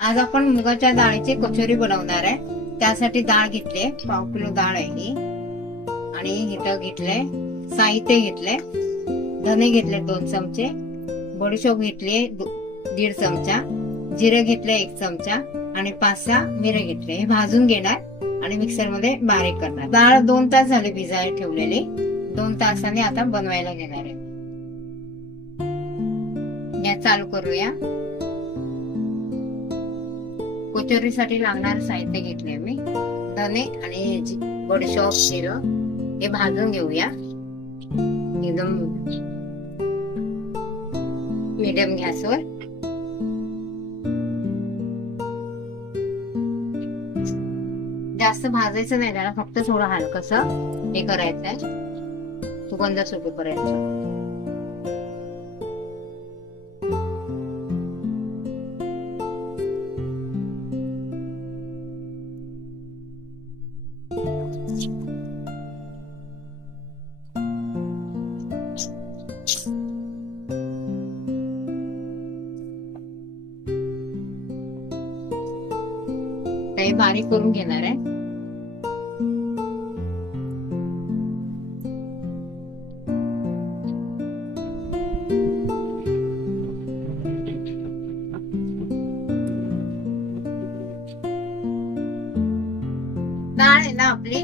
आज आपण मुगाच्या डाळीची कचोरी बनवणार आहे। त्यासाठी डाळ घेतली, पाव किलो डाळ आहे ही। आणि इथं घेतले साहित्य घेतले, धने घेतले 2 चमचे, बडीशोप घेतली 1.5 चमचा, जिरे घेतले 1 चमचा आणि 5-6 मिरे घेतले। हे भाजून घेणार आणि मिक्सर मध्ये बारीक करणार। डाळ 2 तास झाले भिजायला ठेवलेली, 2 तासाने आता बनवायला घेणार आहे। गॅस चालू करूया। कचोरीसाठी लागणारे साहित्य घेतले मी, धने आणि बडीशोप, जिरं हे भाजून घेऊया एकदम मीडियम गॅसवर। जास्त भाजायचं नाही त्याला, फक्त थोडं हलकसं हे करायचंय, सुगंध सुटेपर्यंत। हे बारीक करून घेणार आहे। डाळ आहे ना आपली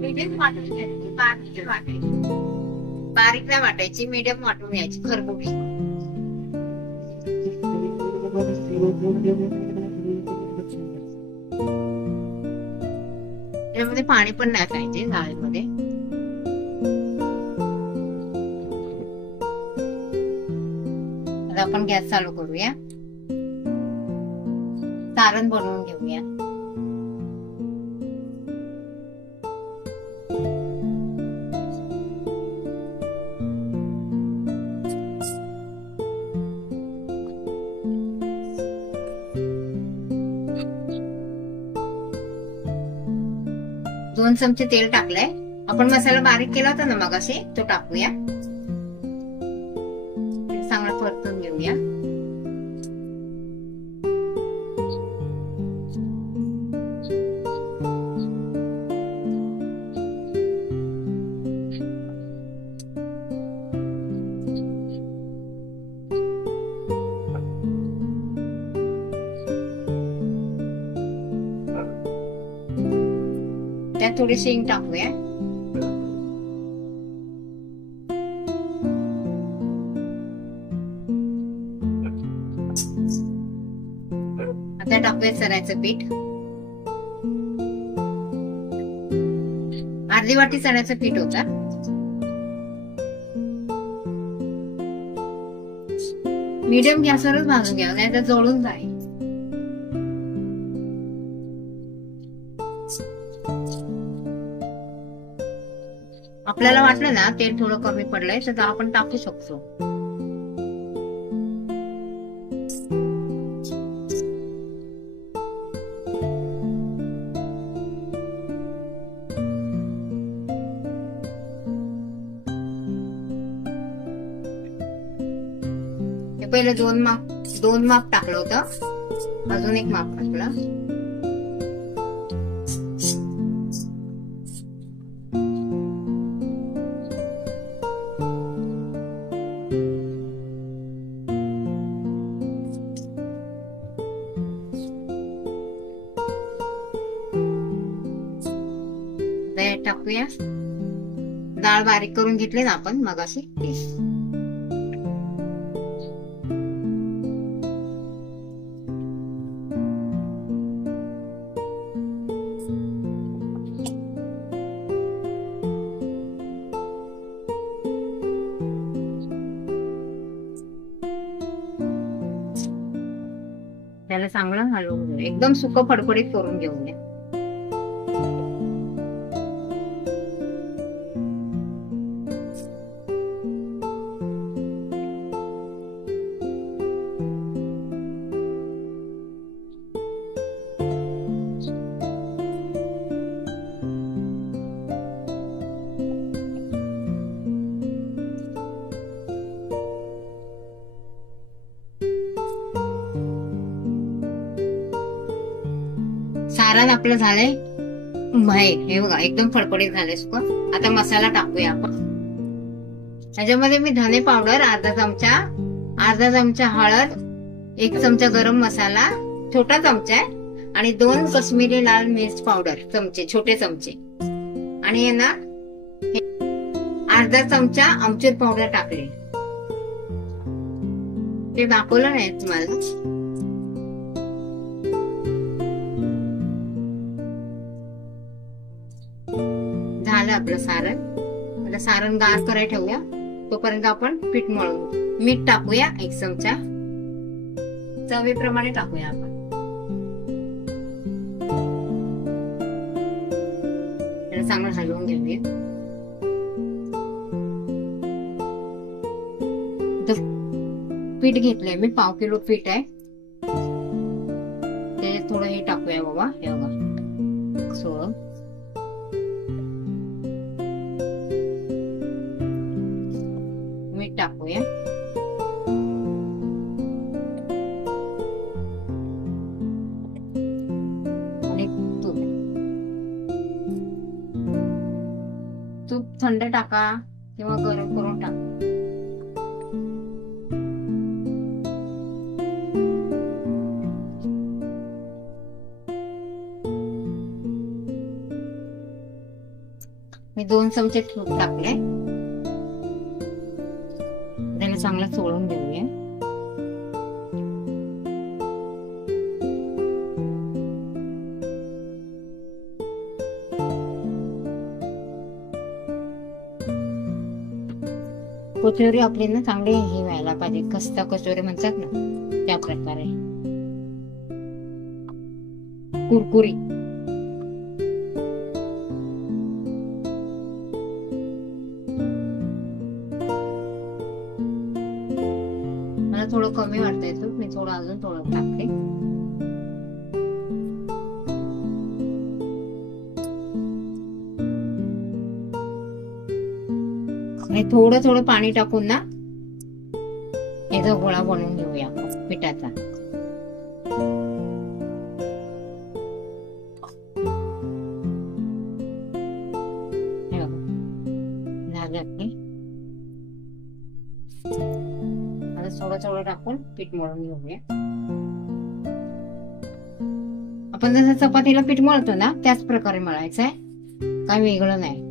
मीडियम वाटायची, बारीक नाही वाटायची, मीडियम वाटून घ्यायची खरबुटी। त्यामध्ये पाणी पण नाही पाहिजे डाळीमध्ये। आता आपण गॅस चालू करूया, सारण बनवून घेऊया। दोन चमचे तेल टाकलंय, आपण मसाला बारीक केला होता ना मगाशी, तो टाकूया। चांगलं परतून घेऊया। त्यात थोडीशी हिंग टाकूया। आता टाकूया चण्याचं पीठ, अर्धी वाटी चण्याचं पीठ होता। मीडियम गॅसवरच भाजून घ्या, नाही तर जळून जाईल। आपल्याला वाटलं ना तेल थोडं कमी पडलंय तर आपण टाकू शकतो। पहिले दोन माप टाकलं होतं, अजून एक माप टाकलं। टाकूया डाळ बारीक करून घेतली ना आपण मगाशी, त्याला चांगलं हलवून घेऊ, एकदम सुकं फडफडीत करून घेऊया। सारण आपलं झालंय बाहेर, हे बघा एकदम फडफडीत झाले सुकं. आता मसाला टाकूया आपण. ह्याच्यामध्ये मी धने पावडर अर्धा चमचा हळद, 1 चमचा गरम मसाला छोटा चमचा आहे, आणि 2 कश्मीरी लाल मिर्च पावडर छोटे चमचे, आणि आहे ना अर्धा चमचा आमचूर पावडर टाकले. ते दाखवलं नाही तुम्हाला. झालं आपलं सारण. आता सारण गार करायला ठेवूया. तोपर्यंत आपण पीठ मळू. मीठ टाकूया 1 चमचा, चवीप्रमाणे टाकूया आपण. त्याला चांगलं हलवून घेऊया. पीठ घेतलंय मी, 1/2 किलो पीठ आहे. त्याच्यात थोडं हे टाकूया बाबा, हे बघा सोळं. मीठ टाकूया. आणि तूप थंड टाका किंवा गरम करून टाका. मी 2 चमचे तूप टाकले. त्याला चांगलं चोळून घेऊया. कचोरी आपली ना चांगली हे व्हायला पाहिजे, खस्ता कचोरी म्हणतात ना त्या प्रकारे कुरकुरी. मला थोडं कमी वाटतंय तूप, मी अजून थोडं टाकते. आणि थोडं पाणी टाकून ना याचा गोळा बनवून घेऊया पिठाचा. आता थोडं टाकून पीठ मळून घेऊया. आपण जसं चपातीला पीठ मळतो ना त्याच प्रकारे मळायचं आहे, काय वेगळं नाही.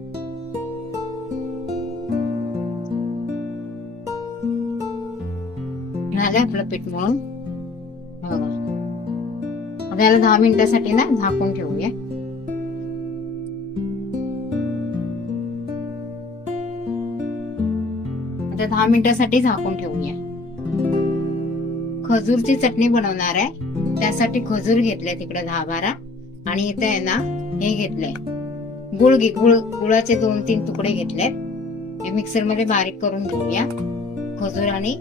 झालं आपलं पीठ मळून. आता याला 10 मिनिटासाठी ना झाकून ठेवूया. आता 10 मिनिटासाठी झाकून ठेवूया. खजूरची चटणी बनवणार आहे, त्यासाठी खजूर घेतले तिकडे 10-12, आणि इथे आहे ना हे घेतलंय गुळाचे 2-3 तुकडे घेतलेत. हे मिक्सर मध्ये बारीक करून घेऊया. खजूर आणि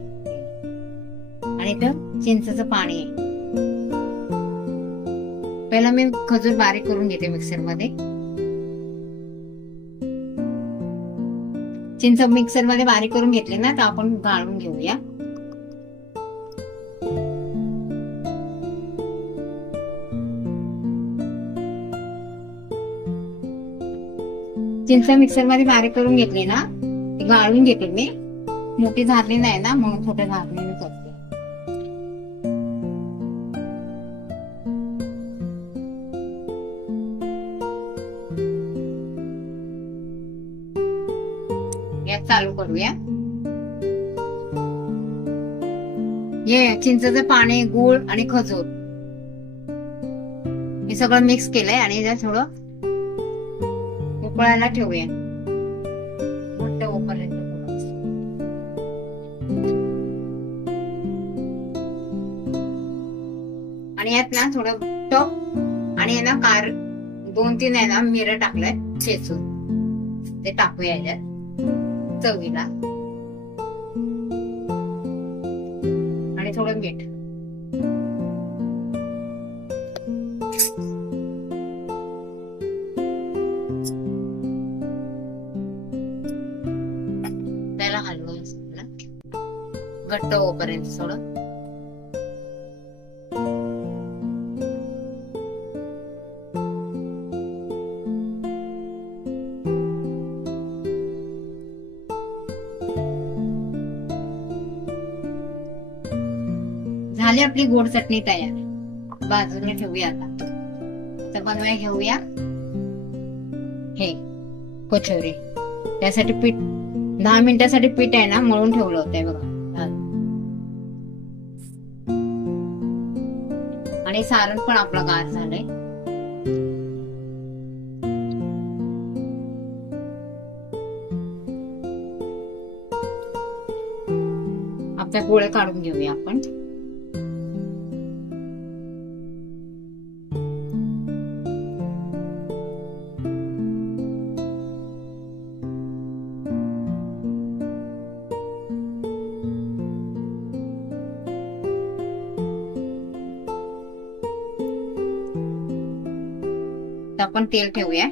इथं चिंचेचं पाणी आहे. पहिला मी खजूर बारीक करून घेते मिक्सर मध्ये. चिंच मिक्सर मध्ये बारीक करून घेतले ना तर आपण गाळून घेऊया. चिंच मिक्सर मध्ये बारीक करून घेतली ना, गाळून घेते मी. मोठी झाली नाही ना म्हणून छोट्या झाकणीने करते. गॅस चालू करूया. हे चिंचेचं पाणी, गूळ आणि खजूर हे सगळं मिक्स केलंय आणि थोडं उकळायला ठेवूया. घट्ट होईपर्यंत. आणि यात ना थोडं टोप आणि ना 2-3 आहे ना मिरं टाकलंय चेचून, ते टाकूया याच्यात चवीला. आणि थोडं मीठ. त्याला हलवून घट्ट होईपर्यंत थोडं. झाली आपली गोड चटणी तयार, बाजूला ठेवूया. आता बनवायला घेऊया हे कचोरी. त्यासाठी पीठ 10 मिनिटासाठी पीठ आहे ना मळून ठेवलं होतंय बघा. आणि सारण पण आपलं गार झालंय. आपल्या गोळे काढून घेऊया आपण. आपण तेल ठेवूया,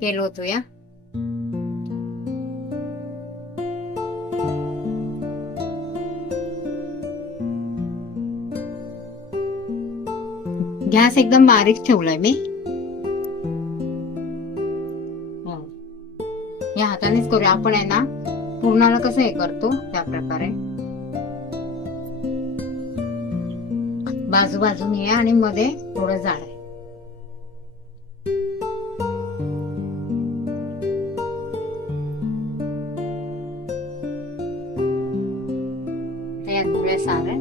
तेल ओतूया. गॅस एकदम बारीक ठेवलाय मी. या हातानेच करूया आपण आहे ना, पूर्णाला कसं हे करतो त्या प्रकारे बाजू बाजूने आहे आणि मध्ये थोडं जाड आहे. सारण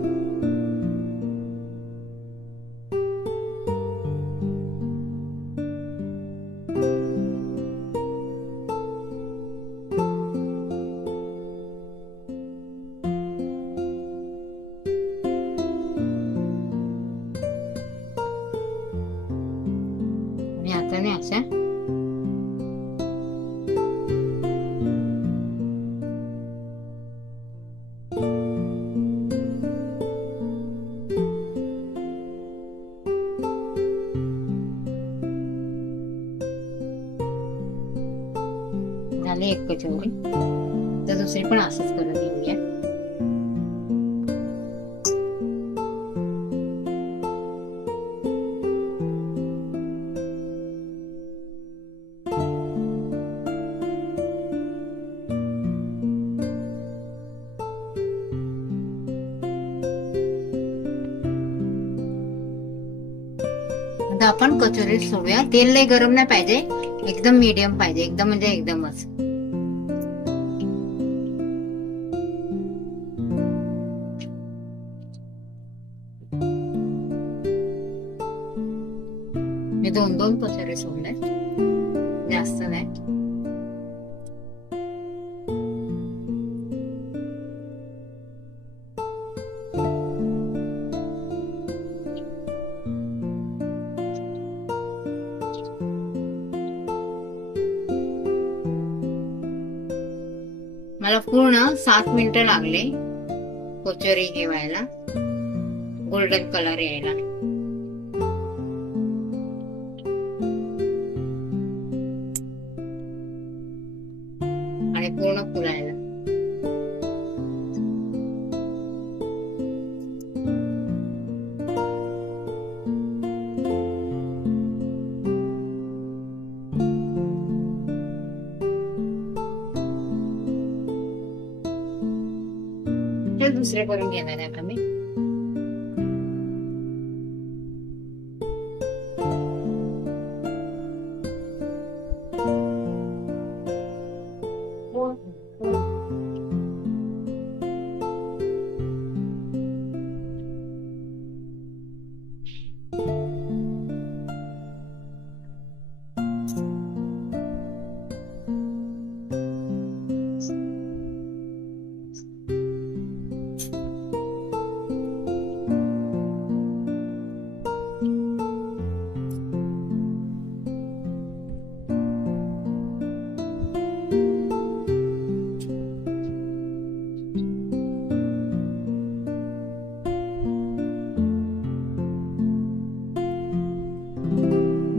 आणि आता नाही अशा झाले. एक कचोरी तर दुसरी पण असंच करून घेऊया. आता आपण कचोरी सोडूया. तेल लय गरम नाही पाहिजे, एकदम मीडियम पाहिजे, एकदम म्हणजे एकदमच. मी 2 कचोरी सोडले, जास्त नाही. मला पूर्ण 7 मिनिटं लागले कचोरी घेवायला, गोल्डन कलर यायला. आणि पूर्ण फुलायला. दुसरे करून घेणार आहे आम्ही.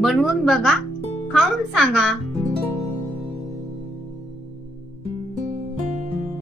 बनवून बघा, खाऊन सांगा.